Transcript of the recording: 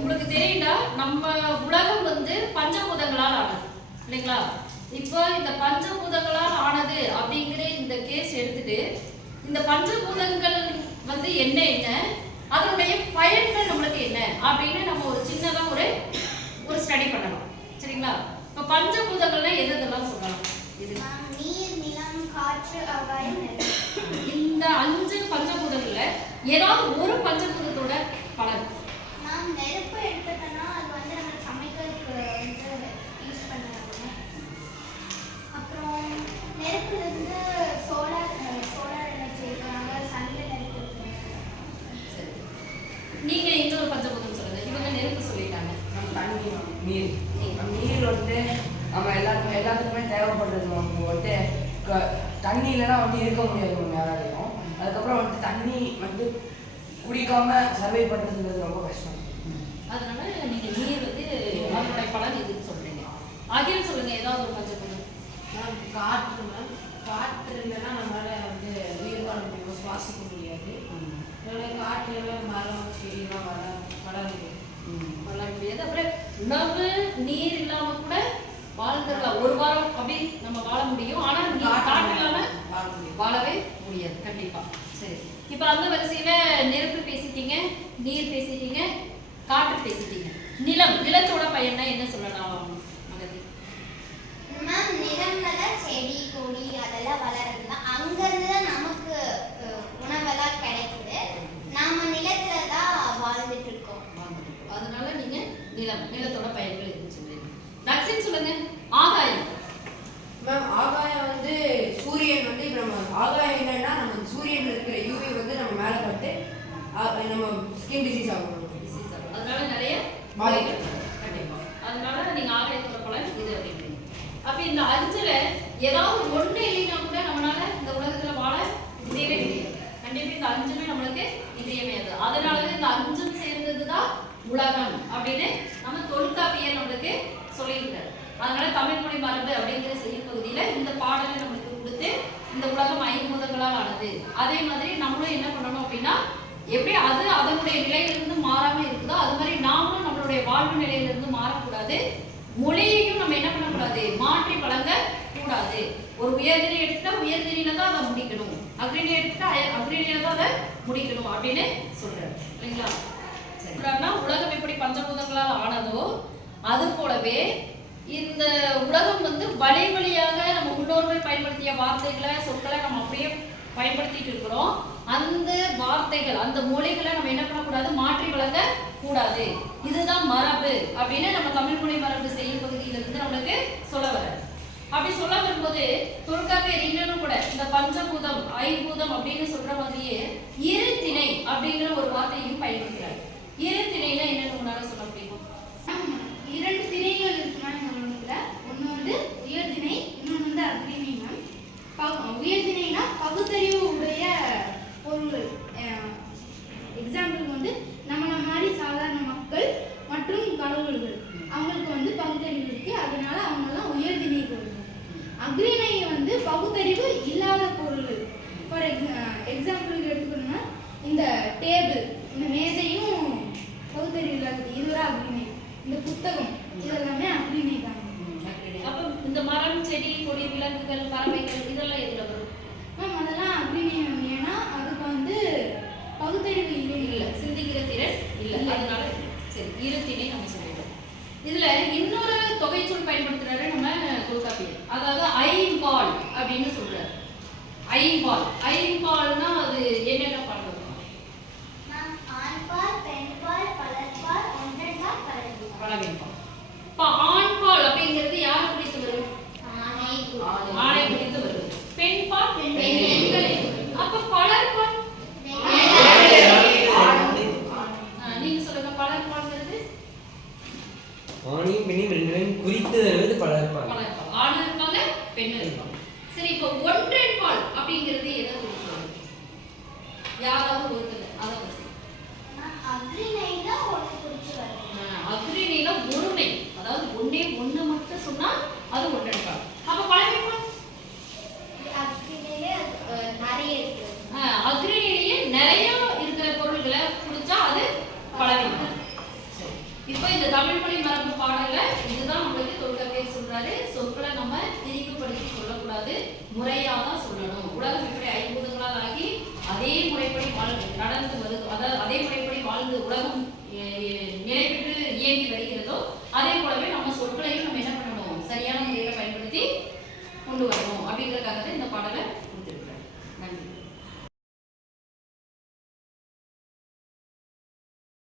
உங்களுக்கு தெரியும்டா, நம்ம உலகம் வந்து பஞ்சபூதங்களால் ஆனது இல்லைங்களா? இப்போ இந்த பஞ்சபூதங்களால் ஆனது அப்படிங்கிற இந்த கேஸ் எடுத்துட்டு இந்த பஞ்சபூதங்கள் வந்து என்ன என்ன அதனுடைய பயன்கள் நம்மளுக்கு என்ன அப்படின்னு நம்ம ஒரு சின்னதா ஒரு ஸ்டடி பண்ணலாம். சரிங்களா? இப்போ பஞ்சபூதங்கள்னா எது எதெல்லாம் சொல்லலாம்? இது நீர், நிலம், காற்று, ஆகாயம், இந்த 5 பஞ்சபூதங்கள்ல ஏதாவது ஒரு பஞ்சபூதத்தோட பலன். நாம் நெருப்பு எடுத்துட்டோம்னா அது வந்து நம்ம சமைக்கிறதுக்கு வந்து யூஸ் பண்ணுறாங்க. அப்புறம் நெருப்புல இருந்து சோலார் எனர்ஜி எடுக்கிறாங்க. சன்ல நெருப்பு எடுக்கிறாங்க. சரி, நீங்க இன்னொரு பஞ்சபூதம் சொல்லுங்க. இவங்க நெருப்பு சொல்லிட்டாங்க. நம்ம தண்ணி, நீர். நீர் வந்து நம்ம எல்லாத்துக்குமே தேவைப்படுறது. நம்ம வந்து தண்ணி இல்லைன்னா வந்து இருக்க முடியாது நம்ம யாராலையும். அதுக்கப்புறம் வந்து தண்ணி வந்து குடிக்காம சர்வை பண்ணுறதுங்கிறது ரொம்ப கஷ்டம். அதனால நீங்க நீர் வந்து அதனுடைய பலன் இதுன்னு சொல்றீங்க. அகில் சொல்லுங்க, ஏதாவது ஒரு பஞ்சபூதம். காற்று மேம். காற்று இல்லைன்னா நம்மளால வந்து உயிர் வாழ முடியும், சுவாசிக்க முடியாது. காற்றுல மரம் செடியெல்லாம் வளர முடியாது. அப்புறம் உணவு நீர் இல்லாம கூட வாழ்ந்துடலாம். ஒரு வாரம் அப்படி நம்ம வாழ முடியும். ஆனா காற்று இல்லாம வாழவே முடியாது கண்டிப்பா. சரி, இப்ப அந்த வரிசையில நெருப்பு பேசிட்டீங்க, நீர் பேசிட்டீங்க, காற்று பேசிட்டீங்க. நிலத்தோட பயன்னா என்ன சொல்லலாம் மகதி? மேம், நிலம்ல செடி கொடி அதெல்லாம் வளருதுல, அங்கிருந்து நமக்கு உணவெல்லாம் கிடைக்குது. நாம நிலத்துல தான் வாழ்ந்துட்டு இருக்கோம். அதனால நீங்க நிலத்தோட பயன்கள் எதுன்னு சொல்றீங்க. நக்சின் சொல்லுங்க, ஆகாயம். மேம், ஆகாயம் வந்து சூரியன் வந்து இப்போ நம்ம ஆகாயம் என்னன்னா நம்ம சூரியன் இருக்கிற யூவி வந்து நம்ம மேலே பட்டு நம்ம ஸ்கின் டிசீஸ் ஆகும். அதனால நிறைய பாதிகள் கண்டிப்பா. அதனால நீங்க ஆகாயத்தோட பலன் இது அப்படின்றீங்க. அப்ப இந்த 5ல ஏதாவது ஒண்ணு இல்லைன்னா கூட நம்மளால இந்த உலகத்துல வாழ முடியவே முடியாது. கண்டிப்பா இந்த 5மே நம்மளுக்கு இன்றியமையாது. அதனாலதான் இந்த 5ம் சேர்ந்ததுதான் உலகம் அப்படின்னு நம்ம தொல்காப்பியர் நம்மளுக்கு சொல்லியிருக்காரு. அதனால தமிழ் மொழி மரபு அப்படிங்கிற செய்யும் பகுதியில இந்த பாடலை நம்மளுக்கு கொடுத்து இந்த உலகம் 5 பூதங்களால் ஆனது. அதே மாதிரி நம்மளும் என்ன பண்ணணும் அப்படின்னா, எப்படி அது அதனுடைய நிலையிலிருந்து மாறாம இருக்குதோ அது மாதிரி நாமளும் நம்மளுடைய வாழ்வு நிலையிலிருந்து மாறக்கூடாது. மொழியையும் நம்ம என்ன பண்ணக்கூடாது, மாற்றி வழங்க கூடாது. ஒரு உயர்திணை எடுத்துட்டா உயர்திணையில தான் அதை முடிக்கணும், அக்ரிணை எடுத்துட்டா அக்ரிணையில தான் அதை முடிக்கணும் அப்படின்னு சொல்றாரு இல்லைங்களா? உலகம் எப்படி பஞ்சபூதங்களால் ஆனதோ அது போலவே இந்த உலகம் வந்து வழி வழியாக நம்ம முன்னோர்கள் பயன்படுத்திய வார்த்தைகளை சொற்களை நம்ம அப்படியே பயன்படுத்திட்டு இருக்கிறோம். அந்த வார்த்தைகள் அந்த மொழிகளை நம்ம என்ன பண்ணக்கூடாது, மாற்றி வழங்க கூடாது. இதுதான் மரபு அப்படின்னு நம்ம தமிழ் மொழி மரபு செய்யும் பகுதியிலிருந்து நம்மளுக்கு சொல்ல வர. அப்படி சொல்ல வரும்போது தொல்காப்பியர் இன்னும் கூட இந்த பஞ்சபூதம் ஐம்பூதம் அப்படின்னு சொல்ற மாதிரியே இரு திணை அப்படிங்கிற ஒரு வார்த்தையும் பயன்படுத்துறாரு. இரு திணைனா என்னன்னு உங்களால சொல்ல முடியுமா? 2 திணைகள் இருக்கு மேம் நம்மளுக்குள்ள. ஒன்று வந்து உயர்திணை, இன்னொன்று வந்து அக்ரிணை மேம். உயர்திணைனா பகுத்தறிவு உடைய பொருள். எக்ஸாம்பிளுக்கு வந்து நம்ம மாதிரி சாதாரண மக்கள் மற்றும் கடவுள்கள் அவங்களுக்கு வந்து பகுத்தறிவு இருக்கு. அதனால அவங்கெல்லாம் உயர்திணை பொருள். அக்ரிணை வந்து பகுத்தறிவு இல்லாத பொருள். ஃபார் எக்ஸாம்பிளுக்கு எடுத்துக்கணும்னா இந்த டேபிள், இந்த மேசையும் பகுத்தறிவு இல்லாதது, இதுவரை அக்ரிணை. இந்த புத்தகம் இதெல்லாமே அக்ரிணை தான். அப்ப இந்த மரம் செடி கொடி விலங்குகள் பறவைகள் இதெல்லாம் எதுல வரும் மேம்? அதெல்லாம் அக்ரிணை. ஏன்னா அதுக்கு வந்து பகுத்தறிவு இல்லை, சிந்திக்கிற திறன் இல்லை. அதனால சரி, இரு திணை நம்ம சொல்லிடுவோம். இதுல இன்னொரு தொகைச்சொல் பயன்படுத்துறாரு நம்ம தொல்காப்பியர். அதாவது ஐம்பால் அப்படின்னு சொல்றாரு. ஐம்பால்னா அது என்னென்ன பால் வரும்? ஆண்பால், பெண்பால், பலர்பால், ஒன்றன்பால், பலவின்பால். இப்ப ஆண்பால் அப்படிங்கிறது யார் குறித்து வரும்? ஆணை குறித்து வரும். பெண்பால் பெண்களை. அப்ப பலர்பால் நீங்க சொல்லுங்க. பலர்பால்ங்கிறது ஆணையும் பெண்ணையும் ரெண்டையும் குறித்து வருவது பலர்பால். ஆண் இருப்பாங்க, பெண் இருப்பாங்க. சரி, இப்போ ஒன்றன்பால் அப்படிங்கிறது எதை குறிக்கிறது? யாராவது ஒருத்தர் அதை அக்ரிணைனா ஒன்று குறிச்சு வருது. அக்ரிணைனா ஒருமை, அதாவது ஒண்ணு மட்டும் சொன்னா அது ஒன்றன்பால். அப்ப பலவின்பால் அக்ரிணையிலே நிறைய இருக்கு. அக்ரிணையிலேயே நிறைய இருக்கிற பொருள்களை குறிச்சா அது பலவின்பால். சரி, இப்போ இந்த தமிழ் மொழி மரபு பாடல்ல இதுதான் நம்மளுக்கு தொல்காப்பியர் சொல்றாரு. சொற்களை நம்ம திரிவுபடுத்தி சொல்லக்கூடாது, முறையா தான் சொல்லணும். உலகம் எப்படி 5 பூதங்களால் ஆகி அதே முறைப்படி நடந்து வருது, அதாவது அதே முறைப்படி வாழ்ந்து உலகம்